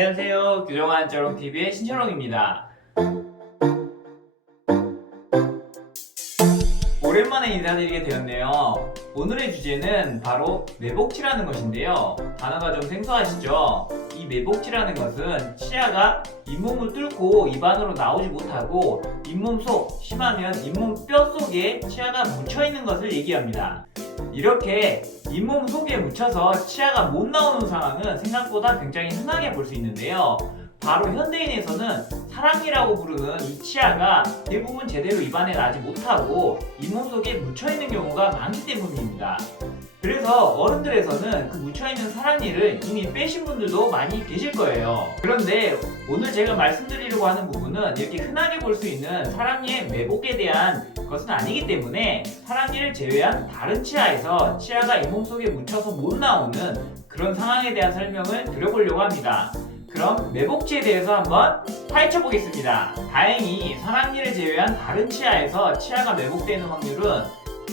안녕하세요. 교정하는 쩌롱TV의 신철롱입니다. 오랜만에 인사드리게 되었네요. 오늘의 주제는 바로 매복치라는 것인데요. 단어가 좀 생소하시죠? 이 매복치라는 것은 치아가 잇몸을 뚫고 입안으로 나오지 못하고 잇몸 속, 심하면 잇몸 뼈 속에 치아가 묻혀있는 것을 얘기합니다. 이렇게 잇몸 속에 묻혀서 치아가 못 나오는 상황은 생각보다 굉장히 흔하게 볼 수 있는데요. 바로 현대인에서는 사랑니라고 부르는 이 치아가 대부분 제대로 입안에 나지 못하고 잇몸 속에 묻혀있는 경우가 많기 때문입니다. 그래서 어른들에서는 그 묻혀있는 사랑니를 이미 빼신 분들도 많이 계실 거예요. 그런데 오늘 제가 말씀드리려고 하는 부분은 이렇게 흔하게 볼 수 있는 사랑니의 매복에 대한 것은 아니기 때문에 사랑니를 제외한 다른 치아에서 치아가 잇몸 속에 묻혀서 못 나오는 그런 상황에 대한 설명을 드려보려고 합니다. 그럼 매복치에 대해서 한번 파헤쳐 보겠습니다. 다행히 사랑니를 제외한 다른 치아에서 치아가 매복되는 확률은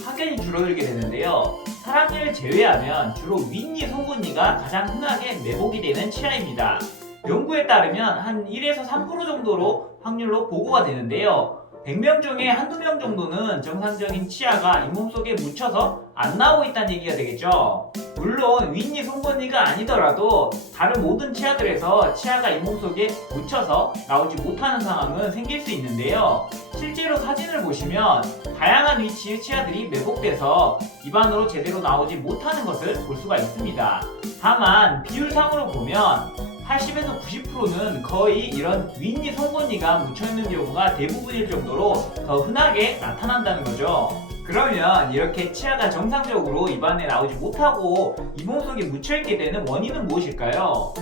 확연히 줄어들게 되는데요. 사랑니를 제외하면 주로 윗니, 송곳니가 가장 흔하게 매복이 되는 치아입니다. 연구에 따르면 한 1에서 3% 정도로 확률로 보고가 되는데요. 100명 중에 한두 명 정도는 정상적인 치아가 잇몸 속에 묻혀서 안 나오고 있다는 얘기가 되겠죠. 물론 윗니, 송곳니가 아니더라도 다른 모든 치아들에서 치아가 잇몸 속에 묻혀서 나오지 못하는 상황은 생길 수 있는데요. 실제로 사진을 보시면 다양한 위치의 치아들이 매복돼서 입안으로 제대로 나오지 못하는 것을 볼 수가 있습니다. 다만 비율상으로 보면 80에서 90%는 거의 이런 윗니, 송곳니가 묻혀있는 경우가 대부분일 정도로 더 흔하게 나타난다는 거죠. 그러면 이렇게 치아가 정상적으로 입안에 나오지 못하고 잇몸 속에 묻혀있게 되는 원인은 무엇일까요?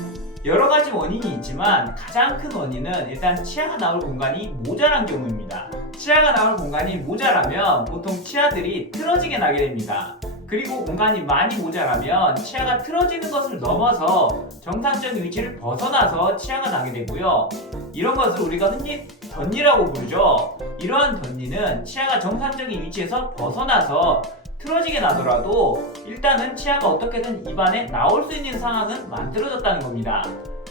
여러 가지 원인이 있지만 가장 큰 원인은 일단 치아가 나올 공간이 모자란 경우입니다. 치아가 나올 공간이 모자라면 보통 치아들이 틀어지게 나게 됩니다. 그리고 공간이 많이 모자라면 치아가 틀어지는 것을 넘어서 정상적인 위치를 벗어나서 치아가 나게 되고요. 이런 것을 우리가 흔히 덧니라고 부르죠. 이러한 덧니는 치아가 정상적인 위치에서 벗어나서 틀어지게 나더라도 일단은 치아가 어떻게든 입안에 나올 수 있는 상황은 만들어졌다는 겁니다.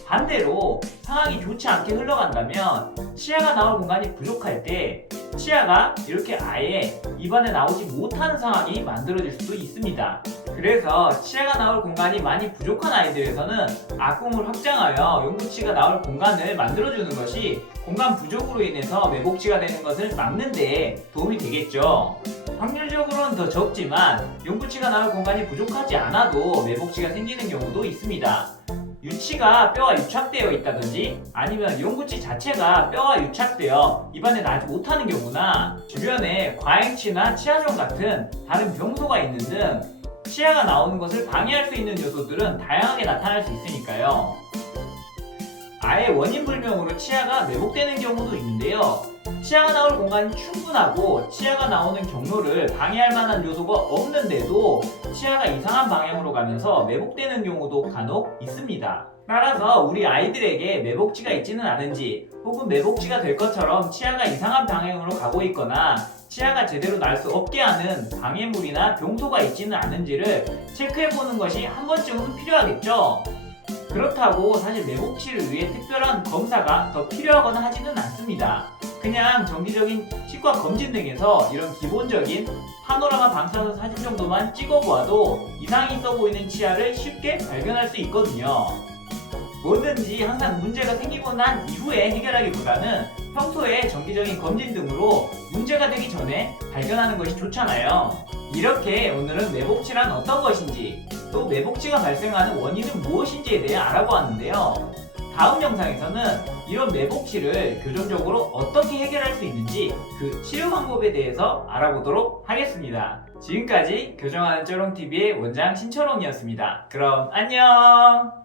반대로 상황이 좋지 않게 흘러간다면 치아가 나올 공간이 부족할 때 치아가 이렇게 아예 입안에 나오지 못하는 상황이 만들어질 수도 있습니다. 그래서 치아가 나올 공간이 많이 부족한 아이들에서는 앞꿈을 확장하여 용구치가 나올 공간을 만들어주는 것이 공간 부족으로 인해서 매복치가 되는 것을 막는 데 도움이 되겠죠. 확률적으로는 더 적지만 용구치가 나올 공간이 부족하지 않아도 매복치가 생기는 경우도 있습니다. 유치가 뼈와 유착되어 있다든지 아니면 용구치 자체가 뼈와 유착되어 입안에 나지 못하는 경우나 주변에 과잉치나 치아종 같은 다른 병소가 있는 등 치아가 나오는 것을 방해할 수 있는 요소들은 다양하게 나타날 수 있으니까요. 아예 원인불명으로 치아가 매복되는 경우도 있는데요. 치아가 나올 공간이 충분하고 치아가 나오는 경로를 방해할 만한 요소가 없는데도 치아가 이상한 방향으로 가면서 매복되는 경우도 간혹 있습니다. 따라서 우리 아이들에게 매복치가 있지는 않은지 혹은 매복치가 될 것처럼 치아가 이상한 방향으로 가고 있거나 치아가 제대로 날 수 없게 하는 방해물이나 병소가 있지는 않은지를 체크해보는 것이 한 번쯤은 필요하겠죠. 그렇다고 사실 매복치를 위해 특별한 검사가 더 필요하거나 하지는 않습니다. 그냥 정기적인 치과 검진 등에서 이런 기본적인 파노라마 방사선 사진 정도만 찍어보아도 이상이 있어 보이는 치아를 쉽게 발견할 수 있거든요. 뭐든지 항상 문제가 생기고 난 이후에 해결하기보다는 평소에 정기적인 검진 등으로 문제가 되기 전에 발견하는 것이 좋잖아요. 이렇게 오늘은 매복치란 어떤 것인지 또 매복치가 발생하는 원인은 무엇인지에 대해 알아보았는데요. 다음 영상에서는 이런 매복치를 교정적으로 어떻게 해결할 수 있는지 그 치료 방법에 대해서 알아보도록 하겠습니다. 지금까지 교정하는 쩌롱TV의 원장 신철홍이었습니다. 그럼 안녕!